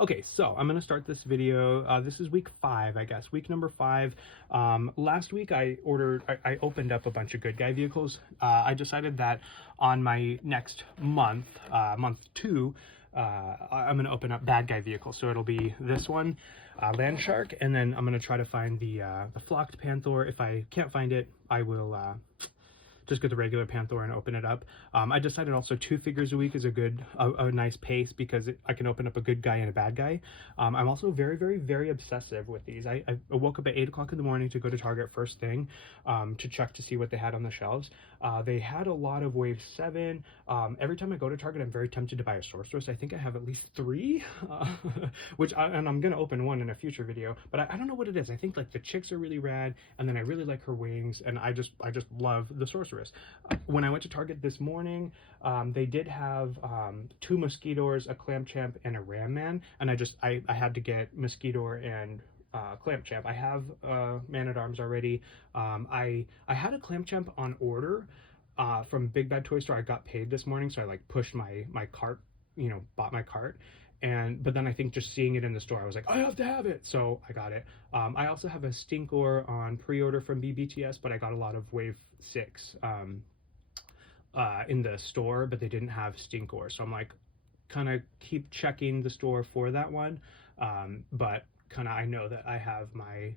Okay, so I'm gonna start this video. This is week 5, I guess, week number 5. Last week I opened up a bunch of good guy vehicles. I decided that on my next month, month 2, I'm gonna open up bad guy vehicles. So it'll be this one, Land Shark, and then I'm gonna try to find the flocked Panther. If I can't find it, I will just get the regular Panther and open it up. I decided also 2 figures a week is a nice pace because I can open up a good guy and a bad guy. I'm also very obsessive with these. I woke up at 8 o'clock in the morning to go to Target first thing to check to see what they had on the shelves. They had a lot of Wave 7. Every time I go to Target, I'm very tempted to buy a Sorceress. I think I have at least 3, and I'm gonna open one in a future video, but I don't know what it is. I think like the chicks are really rad, and then I really like her wings, and I just love the Sorceress. When I went to Target this morning, they did have 2 Mosquitoes, a Clamp-Champ, and a Ram Man, and I had to get Mosquito and Clamp-Champ. I have Man-at-Arms already. I had a Clamp-Champ on order from Big Bad Toy Store. I got paid this morning, so I like pushed my cart, bought my cart. But then I think just seeing it in the store, I was like, I have to have it, so I got it. I also have a Stinkor on pre-order from BBTS, but I got a lot of Wave 6 in the store, but they didn't have Stinkor, so I'm like, kind of keep checking the store for that one, but kind of I know that I have mine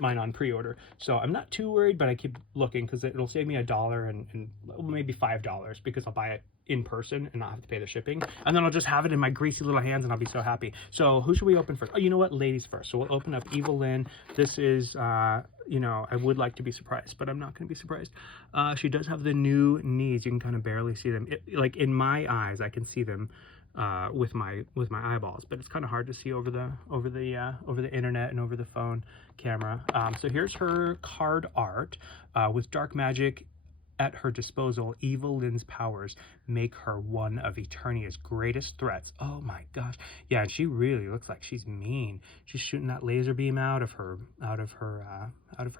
on pre-order, so I'm not too worried, but I keep looking because it'll save me $1 and maybe $5 because I'll buy it in person and not have to pay the shipping, and then I'll just have it in my greasy little hands and I'll be so happy. So who should we open first? Oh, you know what, ladies first. So we'll open up Evil Lyn. This is I would like to be surprised, but I'm not going to be surprised. She does have the new knees. You can kind of barely see them. Like in my eyes, I can see them with my eyeballs, but it's kind of hard to see over the internet and over the phone camera. So here's her card art with dark magic at her disposal. Evil Lyn's powers make her one of Eternia's greatest threats. Oh my gosh, yeah, and she really looks like she's mean. She's shooting that laser beam out of her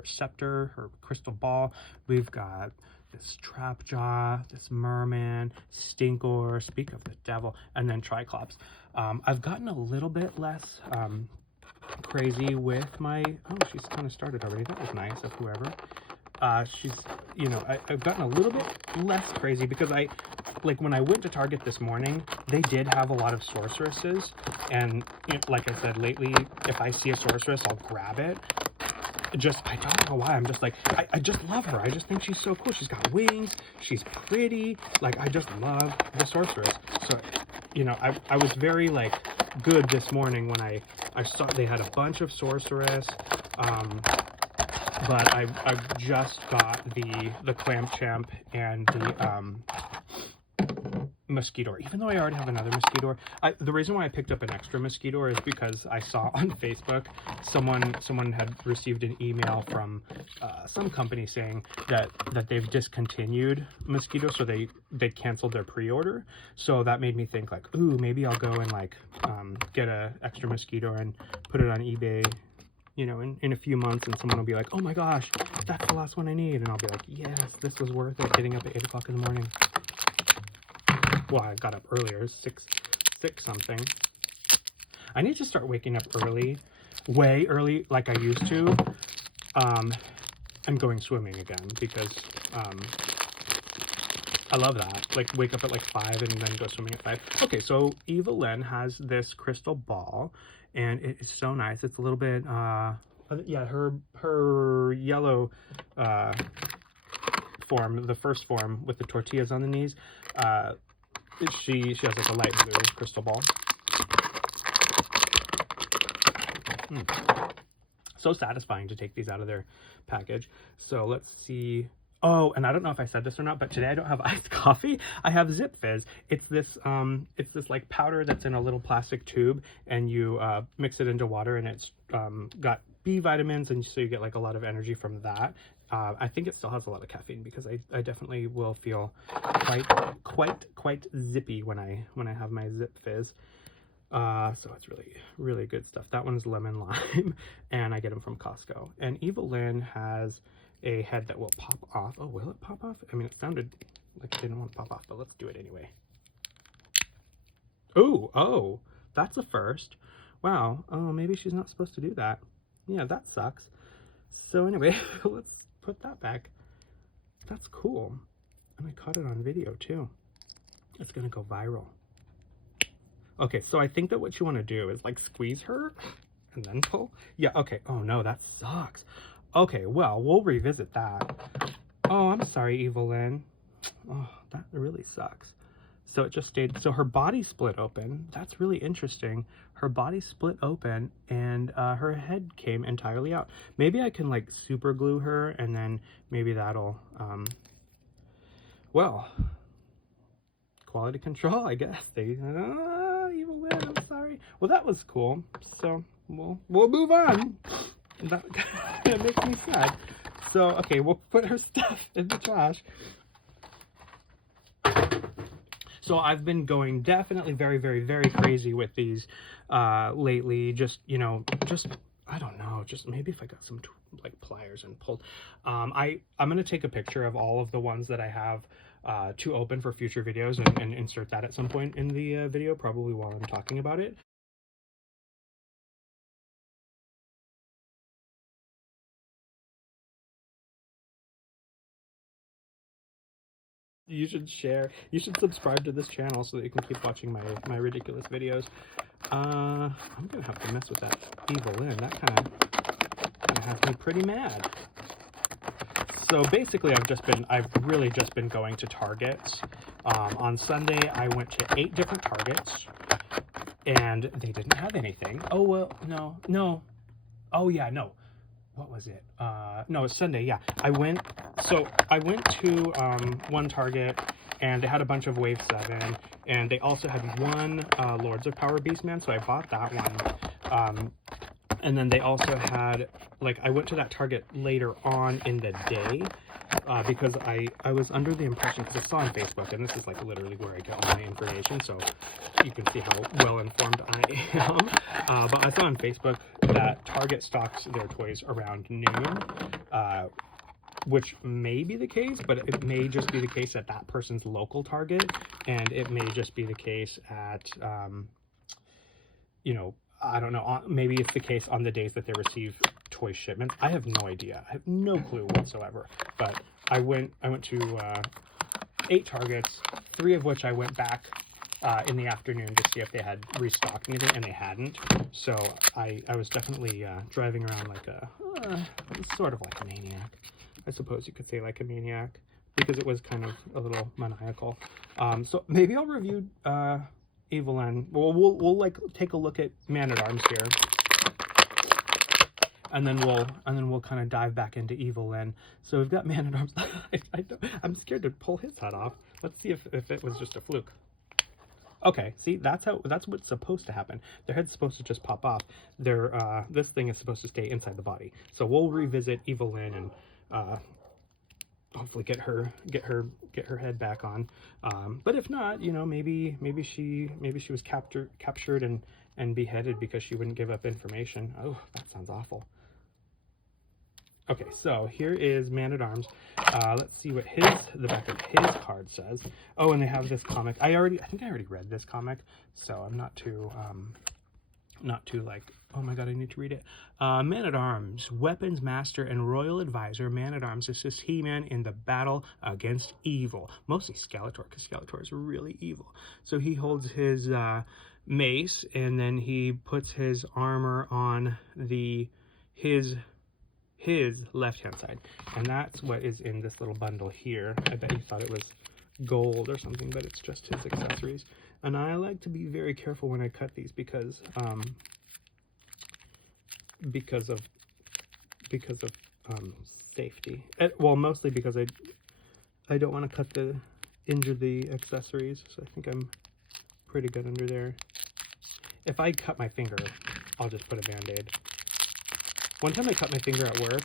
scepter, her crystal ball. We've got this Trapjaw, this Merman, Stinkor, speak of the devil, and then Triclops. I've gotten a little bit less crazy with my, oh, she's kind of started already. That was nice of whoever. I've gotten a little bit less crazy because when I went to Target this morning, they did have a lot of Sorceresses, and like I said, lately, if I see a Sorceress, I'll grab it. I don't know why, I'm just like, I just love her. I just think she's so cool. She's got wings, she's pretty, like, I just love the Sorceress. So, I was very, like, good this morning when I saw they had a bunch of Sorceress, but I've just got the Clamp-Champ and the Mosquito. Even though I already have another Mosquito, the reason why I picked up an extra Mosquito is because I saw on Facebook someone had received an email from some company saying that they've discontinued Mosquito, so they canceled their pre-order. So that made me think like, ooh, maybe I'll go and like get a extra Mosquito and put it on eBay, in a few months, and someone will be like, oh my gosh, that's the last one I need, and I'll be like, yes, this was worth it, getting up at 8 o'clock in the morning. Well, I got up earlier, 6 something. I need to start waking up early, way early, like I used to, and going swimming again, because I love that. Like, wake up at like 5 and then go swimming at 5. Okay, so Evil Lyn has this crystal ball, and it is so nice. It's a little bit, yeah, her yellow form, the first form with the tortillas on the knees, she has like a light blue crystal ball. So satisfying to take these out of their package. So let's see. Oh, and I don't know if I said this or not, but today I don't have iced coffee. I have Zip Fizz. It's this like powder that's in a little plastic tube, and you mix it into water, and it's got B vitamins, and so you get like a lot of energy from that. I think it still has a lot of caffeine because I definitely will feel quite zippy when I have my Zip Fizz. So it's really good stuff. That one's lemon lime, and I get them from Costco. And Evil Lyn has a head that will pop off. Oh, will it pop off? I mean, it sounded like it didn't want to pop off, but let's do it anyway. Ooh, oh, That's a first. Wow. Oh, maybe she's not supposed to do that. Yeah, that sucks. So anyway, let's put that back. That's cool. And I caught it on video too. It's gonna go viral. Okay, so I think that what you want to do is like squeeze her and then pull. Yeah, okay. Oh no, that sucks. Okay, well, we'll revisit that. Oh, I'm sorry, Evil Lyn. Oh, that really sucks. So it just stayed, so her body split open. That's really interesting. Her body split open and her head came entirely out. Maybe I can like super glue her and then maybe that'll, well, quality control, I guess. Evil Lyn, I'm sorry. Well, that was cool. So we'll move on. That makes me sad. So, okay, we'll put her stuff in the trash. So I've been going definitely very, very, very crazy with these lately. Just, you know, just, I don't know, just maybe if I got some like pliers and pulled. I'm going to take a picture of all of the ones that I have to open for future videos and insert that at some point in the video, probably while I'm talking about it. You should share, you should subscribe to this channel so that you can keep watching my ridiculous videos. I'm gonna have to mess with that Evil Lyn. That kind of has me pretty mad. So basically I've really just been going to Targets. On Sunday I went to 8 different Targets and they didn't have anything. Oh, well, no. Oh yeah, no. What was it? No, it's Sunday, yeah. I went to one Target, and they had a bunch of Wave 7, and they also had one Lords of Power Beastman, so I bought that one. And then they also had, like, I went to that Target later on in the day, because I was under the impression, because I saw on Facebook, and this is like literally where I get all my information, so you can see how well informed I am. But I saw on Facebook that Target stocks their toys around noon, which may be the case, but it may just be the case at that person's local Target, and it may just be the case at, you know, I don't know, maybe it's the case on the days that they receive toy shipments. I have no idea. I have no clue whatsoever. But I went to 8 Targets, 3 of which I went back in the afternoon to see if they had restocked anything, and they hadn't. So I was definitely driving around like sort of like a maniac. I suppose you could say like a maniac, because it was kind of a little maniacal. So maybe I'll review Evil Lyn. Well, we'll like take a look at Man-at-Arms here, and then we'll kind of dive back into Evil Lyn. So we've got Man-at-Arms. I'm scared to pull his head off. Let's see if it was just a fluke. Okay, see, that's what's supposed to happen. Their head's supposed to just pop off. This thing is supposed to stay inside the body. So we'll revisit Evil Lyn and hopefully get her head back on. But if not, you know, maybe she was captured and beheaded because she wouldn't give up information. Oh, that sounds awful. Okay, so here is Man-at-Arms. Let's see what the back of his card says. Oh, and they have this comic. I think I already read this comic, so I'm not too like, oh my god, I need to read it. Man-at-Arms, weapons master and royal advisor, Man-at-Arms assists He-Man in the battle against evil. Mostly Skeletor, because Skeletor is really evil. So he holds his mace, and then he puts his armor on his left-hand side. And that's what is in this little bundle here. I bet you thought it was gold or something, but it's just his accessories. And I like to be very careful when I cut these because of safety. Well, mostly because I don't want to injure the accessories, so I think I'm pretty good under there. If I cut my finger, I'll just put a band-aid. One time I cut my finger at work,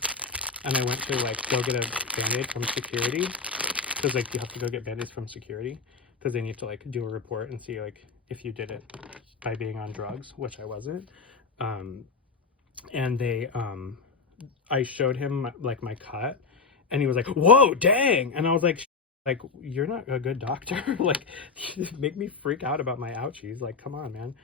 and I went to like go get a band-aid from security, because like you have to go get band-aids from security, because they need to like do a report and see like if you did it by being on drugs, which I wasn't. And they, I showed him like my cut, and he was like, "Whoa, dang!" And I was like, you're not a good doctor. Like, you make me freak out about my ouchies. Like, come on, man.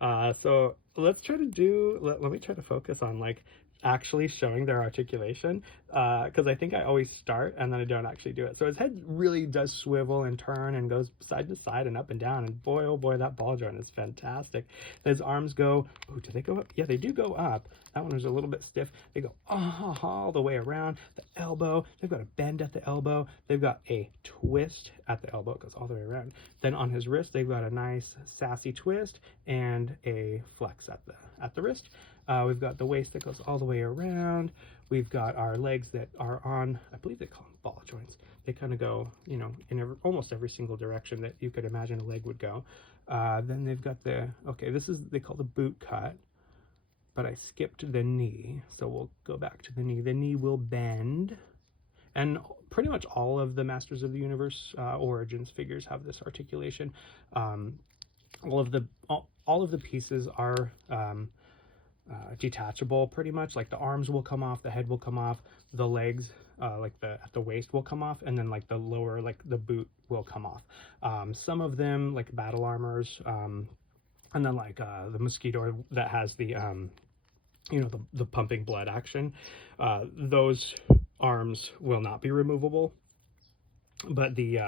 So let's try to do, let me try to focus on like actually showing their articulation, because I think I always start and then I don't actually do it. So his head really does swivel and turn and goes side to side and up and down, and boy oh boy, that ball joint is fantastic. His arms go, oh, do they go up? Yeah, they do go up. That one was a little bit stiff. They go all the way around the elbow. They've got a bend at the elbow. They've got a twist at the elbow. It goes all the way around. Then on his wrist, they've got a nice sassy twist and a flex at the wrist. We've got the waist that goes all the way around. We've got our legs that are on, I believe they call them ball joints. They kind of go, you know, in almost every single direction that you could imagine a leg would go. Then they've got the, okay, this is, they call the boot cut, but I skipped the knee. So we'll go back to the knee. The knee will bend. And pretty much all of the Masters of the Universe Origins figures have this articulation. All of the pieces are detachable pretty much. Like the arms will come off, the head will come off, the legs like at the waist will come off, and then like the lower, like the boot will come off. Some of them like battle armors, and then like the mosquito that has the you know, the pumping blood action, those arms will not be removable, but the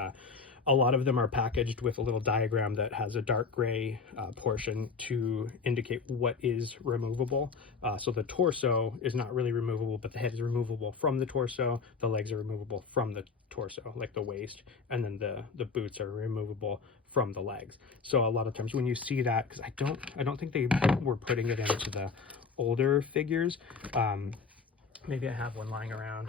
a lot of them are packaged with a little diagram that has a dark gray portion to indicate what is removable. So the torso is not really removable, but the head is removable from the torso. The legs are removable from the torso, like the waist, and then the boots are removable from the legs. So a lot of times when you see that, because I don't think they were putting it into the older figures. Maybe I have one lying around.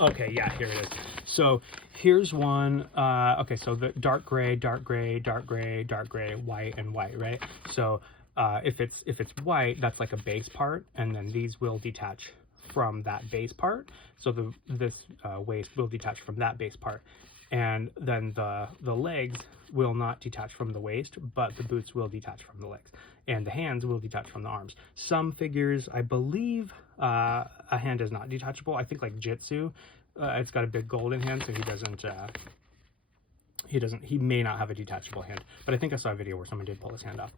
Okay, yeah, here it is. So here's one. Okay, so the dark gray, dark gray, dark gray, dark gray, white, and white, right? So if it's white, that's like a base part, and then these will detach from that base part. So this waist will detach from that base part, and then the legs will not detach from the waist, but the boots will detach from the legs, and the hands will detach from the arms. Some figures, I believe, a hand is not detachable. I think like Jitsu, it's got a big golden hand, so he may not have a detachable hand, but I think I saw a video where someone did pull his hand off.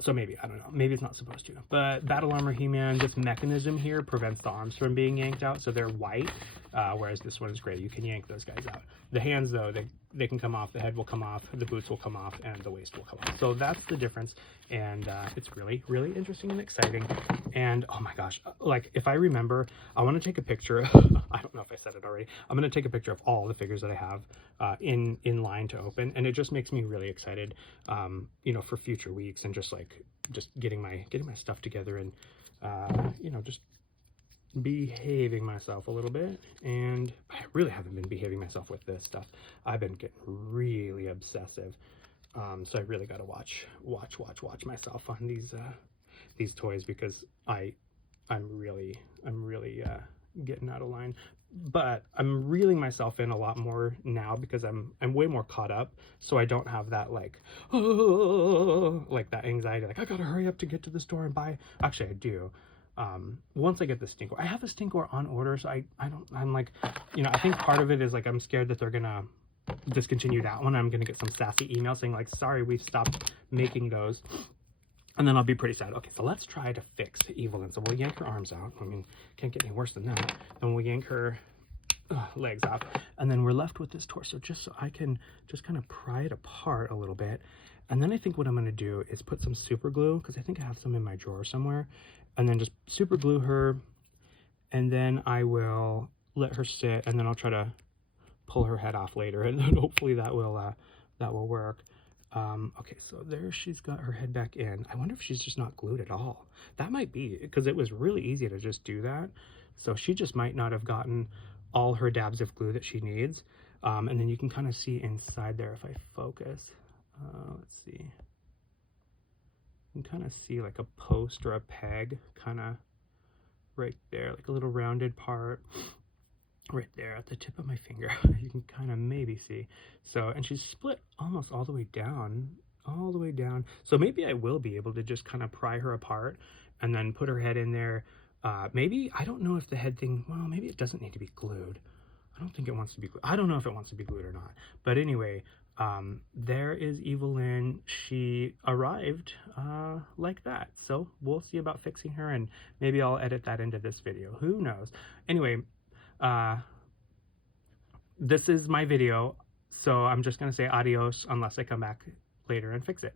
So maybe, I don't know, maybe it's not supposed to. But Battle Armor He-Man, this mechanism here prevents the arms from being yanked out, so they're white, whereas this one is gray. You can yank those guys out. The hands, though, they can come off, the head will come off, the boots will come off, and the waist will come off. So that's the difference, and it's really, really interesting and exciting. And, oh my gosh, like, if I remember, I want to take a picture. I don't know if I said it already. I'm going to take a picture of all the figures that I have in line to open, and it just makes me really excited, you know, for future weeks, and just getting my stuff together, and you know, just behaving myself a little bit. And I really haven't been behaving myself with this stuff. I've been getting really obsessive, so I really got to watch myself on these toys, because I'm really getting out of line. But I'm reeling myself in a lot more now, because I'm way more caught up, so I don't have that like that anxiety, like I gotta hurry up to get to the store and buy. Actually, I do. Once I get the Stinkor, I have a Stinkor on order, so I'm like, you know, I think part of it is like I'm scared that they're gonna discontinue that one. I'm gonna get some sassy email saying like, sorry, we've stopped making those. And then I'll be pretty sad. Okay, so let's try to fix Evil Lyn. So we'll yank her arms out. I mean, can't get any worse than that. Then we'll yank her legs off. And then we're left with this torso, just so I can just kind of pry it apart a little bit. And then I think what I'm going to do is put some super glue, because I think I have some in my drawer somewhere. And then just super glue her. And then I will let her sit. And then I'll try to pull her head off later. And then hopefully that will work. Okay, so there she's got her head back in. I wonder if she's just not glued at all. That might be, because it was really easy to just do that. So she just might not have gotten all her dabs of glue that she needs. And then you can kind of see inside there if I focus. Let's see. You can kind of see like a post or a peg kind of right there, like a little rounded part. Right there at the tip of my finger. You can kind of maybe see. So, and she's split almost all the way down. So maybe I will be able to just kind of pry her apart and then put her head in there, Maybe, I don't know if the head thing, well, maybe it doesn't need to be glued. I don't think it wants to be glued. I don't know if it wants to be glued or not. But anyway, there is Evil Lyn. She arrived like that. So we'll see about fixing her, and maybe I'll edit that into this video. Who knows? Anyway, this is my video. So I'm just going to say adios unless I come back later and fix it.